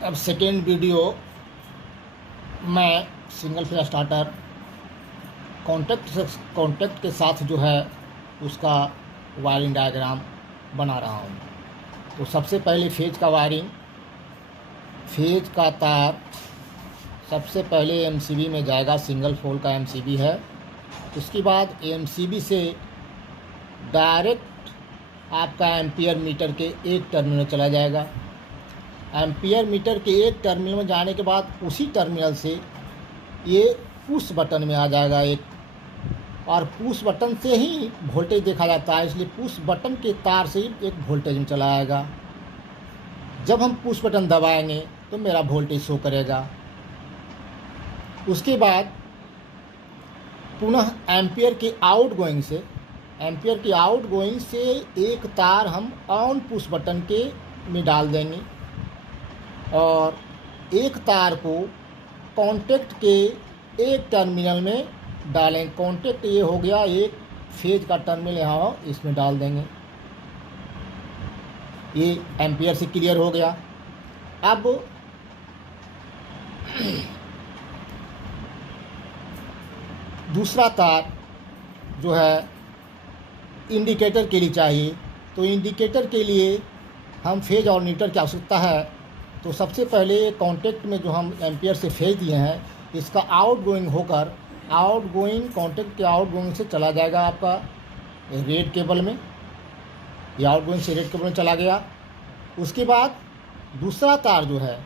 अब second video मैं single phase starter contact के साथ जो है उसका वायरिंग डायग्राम बना रहा हूँ। तो सबसे पहले फेज का वायरिंग, फेज का तार सबसे पहले एमसीबी में जाएगा। सिंगल पोल का एमसीबी है। उसके बाद एमसीबी से डायरेक्ट आपका एम्पियर मीटर के एक टर्मिनल चला जाएगा। एम्पियर मीटर के एक टर्मिनल में जाने के बाद उसी टर्मिनल से ये पुश बटन में आ जाएगा एक, और पुश बटन से ही वोल्टेज देखा जाता है, इसलिए पुश बटन के तार से ही एक वोल्टेज में चला आएगा। जब हम पुश बटन दबाएंगे तो मेरा वोल्टेज शो करेगा। उसके बाद पुनः एम्पियर की आउटगोइंग से एक तार हम ऑन पुश बटन के में डाल देंगे और एक तार को कॉन्टैक्ट के एक टर्मिनल में डालें। कॉन्टैक्ट ये हो गया, एक फेज का टर्मिनल यहाँ इसमें डाल देंगे। ये एम्पियर से क्लियर हो गया। अब दूसरा तार जो है इंडिकेटर के लिए चाहिए। तो इंडिकेटर के लिए हम फेज और न्यूट्रल की आवश्यकता है। तो सबसे पहले कॉन्टैक्ट में जो हम एम्पियर से फेज दिए हैं, इसका आउटगोइंग होकर कॉन्टैक्ट के आउटगोइंग से चला जाएगा आपका रेड केबल में। ये आउटगोइंग से रेड केबल में चला गया। उसके बाद दूसरा तार जो है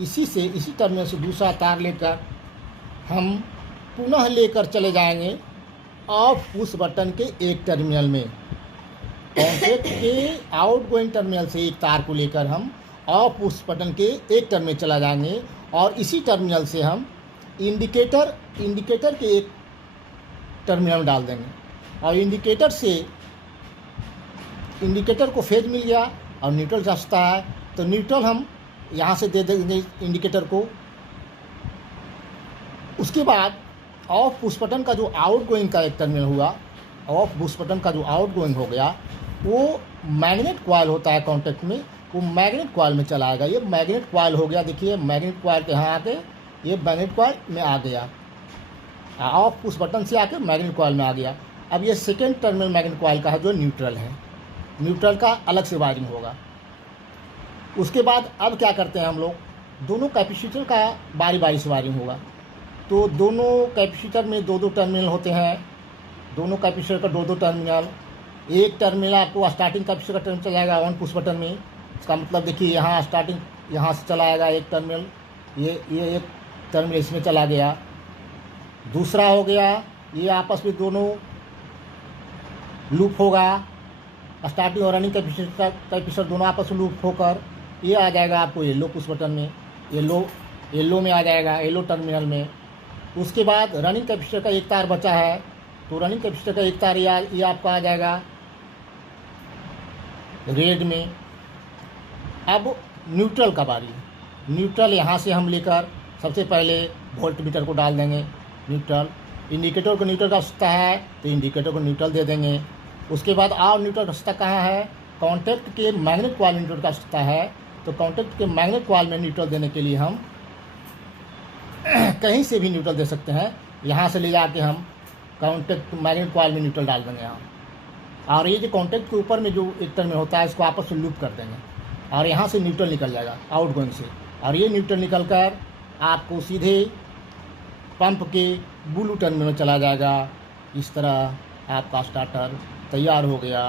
इसी टर्मिनल से दूसरा तार लेकर हम पुनः लेकर चले जाएंगे ऑफ पुश बटन के एक टर्मिनल में। कॉन्टैक्ट के आउटगोइंग टर्मिनल से एक तार को लेकर हम ऑफ पुश बटन के एक टर्मिनल चला जाएंगे और इसी टर्मिनल से हम इंडिकेटर के एक टर्मिनल में डाल देंगे। और इंडिकेटर को फेज मिल गया और न्यूट्रल जांचता है, तो न्यूट्रल हम यहाँ से दे देंगे इंडिकेटर को। उसके बाद ऑफ पुश बटन का जो आउटगोइंग का एक टर्मिनल हुआ, ऑफ पुश बटन का जो आउटगोइंग हो गया, वो मैग्नेट कॉइल होता है कॉन्टैक्ट में, वो मैग्नेट कॉइल में चला आएगा। ये मैग्नेट कॉइल हो गया, देखिए मैग्नेट कॉइल के यहाँ आके ये मैग्नेट कॉइल में आ गया, ऑफ पुश बटन से आके मैग्नेट कॉइल में आ गया। अब ये सेकेंड टर्मिनल मैग्नेट कॉइल का है जो न्यूट्रल है। न्यूट्रल का अलग से वायरिंग होगा। उसके बाद अब क्या करते हैं हम लोग, दोनों कैपेसिटर का बारी बारी से वायरिंग होगा। तो दोनों कैपेसिटर में दो टर्मिनल होते हैं। दोनों कैपेसिटर का दो टर्मिनल, एक टर्मिनल आपको स्टार्टिंग कैपेसिटर का टर्मिनल चला जाएगा ऑन पुश बटन में। इसका मतलब देखिए यहाँ स्टार्टिंग यहाँ से चला आएगा एक टर्मिनल, ये एक टर्मिनल इसमें चला गया। दूसरा हो गया ये आपस में दोनों लूप होगा, स्टार्टिंग और रनिंग कैपेसिटर दोनों आपस में लूप होकर ये आ जाएगा आपको येलो पुश बटन में, येलो में आ जाएगा, येलो टर्मिनल में। उसके बाद रनिंग कैपेसिटर का एक तार बचा है, तो रनिंग कैपेसिटर का एक तार ये आपका आ जाएगा रेड में। अब न्यूट्रल का बारी, न्यूट्रल यहाँ से हम लेकर सबसे पहले वोल्ट मीटर को डाल देंगे न्यूट्रल। इंडिकेटर को न्यूट्रल का आवश्यकता है तो इंडिकेटर को न्यूट्रल दे देंगे। उसके बाद और न्यूट्रल का आवश्यकता कहाँ है, कॉन्टैक्ट के मैग्नेट कॉइल न्यूट्रल का आवश्यकता है। तो कॉन्टैक्ट के मैग्नेट कॉइल में न्यूट्रल देने के लिए हम कहीं से भी न्यूट्रल दे सकते हैं। यहाँ से ले जाके हम कॉन्टैक्ट मैग्नेट कॉइल में न्यूट्रल डाल देंगे हम, और ये जो कॉन्टैक्ट के ऊपर में जो एक टर्मिनल होता है इसको आपस में लूप कर देंगे और यहाँ से न्यूट्रल निकल जाएगा आउटगोइंग से, और ये न्यूट्रल निकल कर आपको सीधे पंप के ब्लू टर्मिनल में चला जाएगा। इस तरह आपका स्टार्टर तैयार हो गया।